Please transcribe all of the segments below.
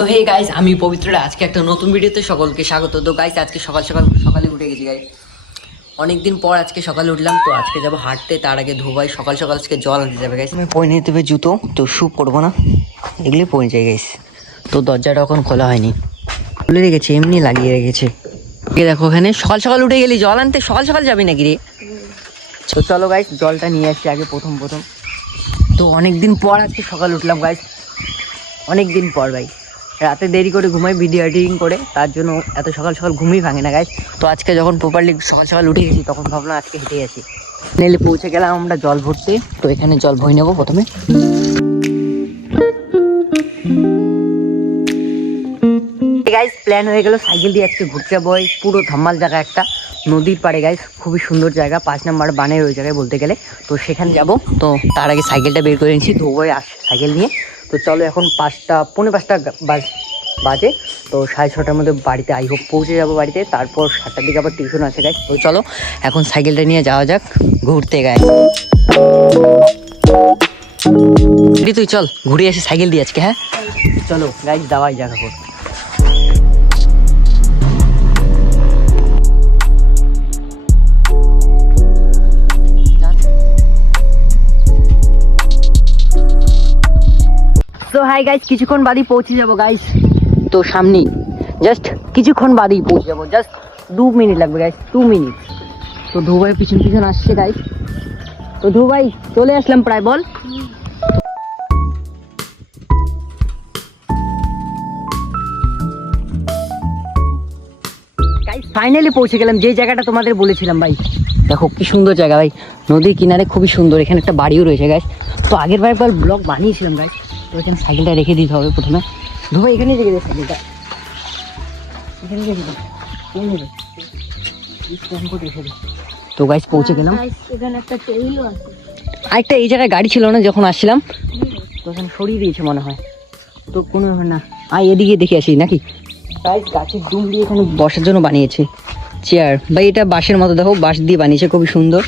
তো hey guys, আমি পবিত্র আজকে একটা নতুন ভিডিওতে সকলকে স্বাগত। তো গাইস আজকে সকালে উঠে গেছি গাইস, অনেকদিন পর আজকে সকালে উঠলাম। তো আজকে যাবো হাঁটতে, তার আগে ধোবাই সকাল সকাল আজকে জল আনতে যাবে গাইস। আমি পরে নিতে হবে জুতো, তো শু পরবো না, এগুলি পরে যাই গাইস। তো দরজাটা এখন খোলা হয়নি, খুলে রেখেছে, এমনি লাগিয়ে রেখেছে। দেখো ওখানে সকাল সকাল উঠে গেলি জল আনতে, সকাল সকাল যাবি নাকি রে? তো চলো গাইস জলটা নিয়ে আসছি আগে প্রথম। তো অনেকদিন পর আজকে সকাল উঠলাম গাইস, অনেকদিন পর ভাই। রাতে দেরি করে ঘুমাই ভিডিও এডিটিং করে, তার জন্য এত সকাল সকাল ঘুমিয়ে ভাঙে না গাইস। তো আজকে যখন প্রপারলি সকাল সকাল উঠে গেছি, তখন ভাবলাম আজকে হেঁটে গেছি। নেলে পৌঁছে গেলাম আমরা জল ভরতে। তো এখানে জল ভরে নেবো প্রথমে। গাইস প্ল্যান হয়ে গেল সাইকেল দিয়ে আজকে ঘুরতে যাবো। পুরো ধাম্মাল জায়গা, একটা নদীর পাড়ে গাইস, খুবই সুন্দর জায়গা, 5 নম্বর বানের ওই জায়গায় বলতে গেলে। তো সেখানে যাব। তো তার আগে সাইকেলটা বের করে নিয়েছি, ধোবই আস সাইকেল নিয়ে। তো চলো এখন 5টা পৌনে 5টা বাজে। তো 6:30টার মধ্যে বাড়িতে পৌঁছে যাবো বাড়িতে। তারপর 7টার দিকে আবার টিউশন আছে গাইস। তো চলো এখন সাইকেলটা নিয়ে যাওয়া যাক ঘুরতে গাইস। তুই চল ঘুরে আসি সাইকেল দিয়ে আজকে। হ্যাঁ চলো গাইস যাওয়াই যাক এখন। তো হাই গাইস, কিছুক্ষণ বাদই পৌঁছে যাবো গাইস। তো সামনেই জাস্ট কিছুক্ষণ বাদই পৌঁছে যাবো, জাস্ট 2 মিনিট লাগবে গাইস, 2 মিনিট। তো ধুবাই পিছন আসছে গাইস। তো ধুবাই চলে আসলাম প্রায়, বল। গাইস ফাইনালি পৌঁছে গেলাম যে জায়গাটা তোমাদের বলেছিলাম ভাই। দেখো কি সুন্দর জায়গা ভাই, নদীর কিনারে খুবই সুন্দর। এখানে একটা বাড়িও রয়েছে গাইস। তো আগের বার ব্লগ বানিয়েছিলাম গাইস। তো এখানে সাইকেলটা রেখে দিতে হবে প্রথমে। ধুবাই এখানেই রেখে দেয় সাইকেলটা, এখানে রেখে দাও। তো গাইস পৌঁছে গেলাম। এখানে একটা টেবিলও আছে। আরেকটা এই জায়গায় গাড়ি ছিল না যখন আসছিলাম, তো ওখানে সরিয়ে দিয়েছে মনে হয়। তো কোনো ব্যাপার না, এদিকে দেখে আসি নাকি। গাইস গাছের দুম দিয়ে এখানে বসার জন্য বানিয়েছে চেয়ার ভাই। এটা বাঁশের মতো, দেখো বাঁশ দিয়ে বানিয়েছে, খুবই সুন্দর।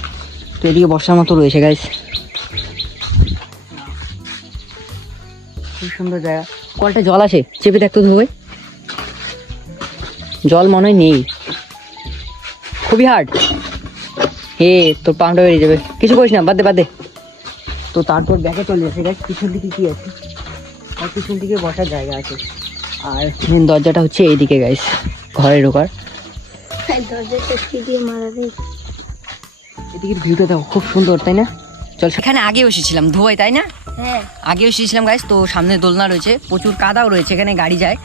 তো এদিকে বসার মতো রয়েছে গাইস, খুব সুন্দর জায়গা। কলটা জল আছে, চেপে দেখতো ধোবে। জল মনে হয় নেই, খুবই হার্ড। তোর পাম্পটা বেরিয়ে যাবে, কিছু করিস না, বাদ দে। তো তারপর ব্যাকে চলে আসে গাইস। পিছন দিকে কি আছে, আর পিছন দিকে বসার জায়গা আছে। আর মেন দরজাটা হচ্ছে এইদিকে গাইস, ঘরে ঢোকার। এদিকে ভিউটা দেখো খুব সুন্দর, তাই না? চল সেখানে আগে এসেছিলাম ধোয়াই, তাই না? হ্যাঁ আগে এসেছিলাম গাইস। তো সামনে দোলনা রয়েছে, প্রচুর কাদাও রয়েছে, এখানে গাড়ি যায়।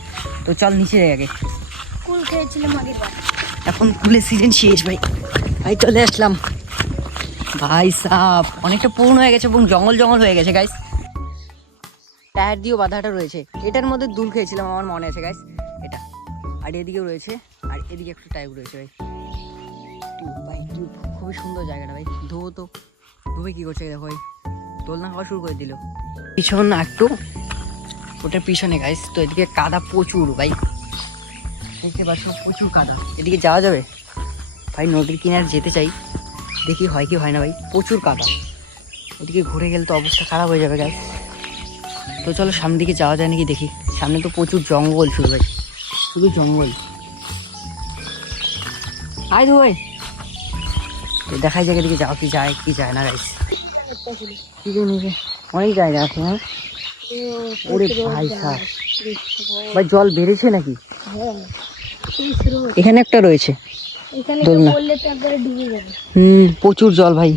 তো চল নিচে যাই আগে। কুল খেয়েছিলাম আগের বার। এখন কুলের সিজন শেষ ভাই, চলে আসলাম ভাই সাপ। অনেকটা পুরনো হয়ে গেছে এবং জঙ্গল হয়ে গেছে গাইস। টায়ার দিয়েও বাধাটা রয়েছে। এটার মধ্যে দুল খেয়েছিলাম আমার মনে আছে গাইস, এটা। আর এদিকেও রয়েছে, আর এদিকে একটু টাইপ রয়েছে ভাই। খুবই সুন্দর জায়গাটা ভাই। ধুবে কি করছে দেখো ভাই, দোলনা খাওয়া শুরু করে দিল। পিছন একটু, ওটার পিছনে গাইস। তো এদিকে কাদা প্রচুর ভাই, দেখতে পাচ্ছ প্রচুর কাদা। এদিকে যাওয়া যাবে ভাই? নদীর কিনারে যেতে চাই, দেখি হয় কি হয় না ভাই, প্রচুর কাদা। ওদিকে ঘুরে গেলে তো অবস্থা খারাপ হয়ে যাবে গাইস। তো চলো সামনের দিকে যাওয়া যায় নাকি দেখি। সামনে তো প্রচুর জঙ্গল শুরু ভাই, শুধু জঙ্গল। ভাই তো দেখাই জায়গা দিকে যাওয়া কি যায় না গাইস। অনেক জায়গা আছে। হ্যাঁ ওরে ভাই সাহ, ভাই জল বেড়েছে নাকি? এখানে একটা রয়েছে দোলনা। প্রচুর জল ভাই।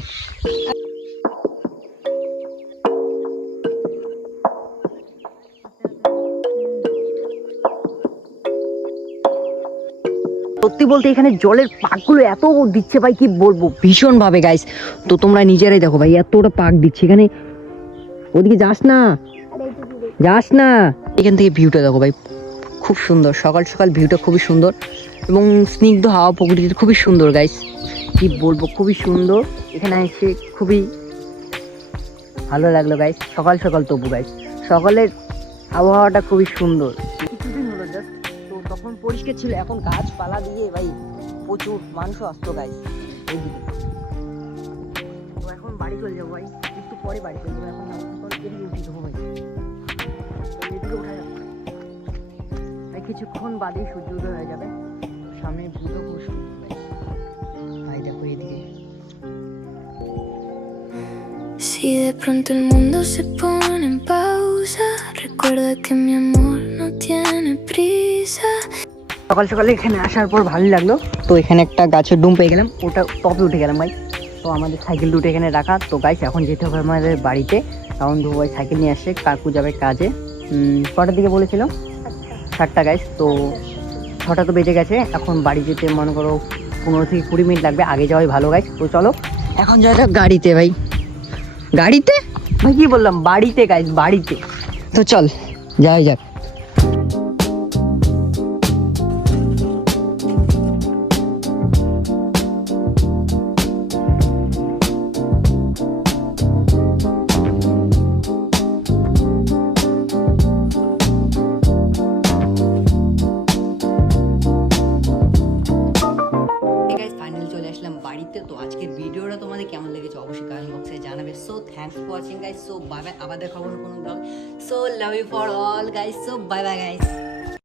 সত্যি বলতে এখানে জলের পাকগুলো এত দিচ্ছে ভাই, কি বলবো, ভীষণ ভাবে গাইস। তো তোমরা নিজেরাই দেখো ভাই, এতটা পাক দিচ্ছে এখানে। ওদিকে যাস না। এখান থেকে ভিউটা দেখো ভাই, খুব সুন্দর। সকাল সকাল ভিউটা খুবই সুন্দর এবং স্নিগ্ধ হাওয়া প্রকৃতির খুবই সুন্দর গাইস, কি বলবো, খুবই সুন্দর। এখানে এসে খুবই ভালো লাগলো গাইস। সকাল সকাল তবু গাইস, সকালের আবহাওয়াটা খুবই সুন্দর। কিছুদিন হলো জাস্ট, তো তখন পরিষ্কার ছিল, এখন গাছপালা দিয়ে ভাই প্রচুর মানুষও আসতো গাইস এইদিকে। তো এখন বাড়ি চলে যাবো ভাই, একটু পরে বাড়ি চলে যাবো। এখন এদিকে উঠি দেবো ভাই, এদিকে উঠা যাবে। আর কিছুক্ষণ বাদেই সূর্য উদয় হয়ে যাবে। সামনে দুটো খুব সুন্দর ভাই, দেখো এদিকে। Si de pronto el mundo se pone en pausa, recuerda que mi amor no tiene prisa. সকাল সকালে এখানে আসার পর ভালোই লাগলো। তো এখানে একটা গাছের ডুম পেয়ে গেলাম, ওটা টপে উঠে গেলাম ভাই। তো আমাদের সাইকেল দুটো এখানে রাখা। তো গাইস এখন যেতে হবে আমাদের বাড়িতে, কারণ ভাই সাইকেল নিয়ে আসছে, কাকু যাবে কাজে। কটার দিকে বলেছিল? 7টা গাইস। তো 6টা তো বেজে গেছে, এখন বাড়ি যেতে মনে করো 15 থেকে 20 মিনিট লাগবে, আগে যাওয়াই ভালো গাইস। তো চলো এখন যাওয়া যাক গাড়িতে ভাই। গাড়িতে ভাই কি বললাম, বাড়িতে গাইস, বাড়িতে। তো চল যাই যাক। ফাইনালি চলে আসলাম বাড়িতে। তো আজকের ভিডিওটা তোমাদের কেমন লেগেছে অবশ্যই কমেন্ট বক্সে জানাবে। So thanks for watching guys. So bye bye, আবার দেখা হবে কোনো blog. So love you for all guys. So bye bye guys.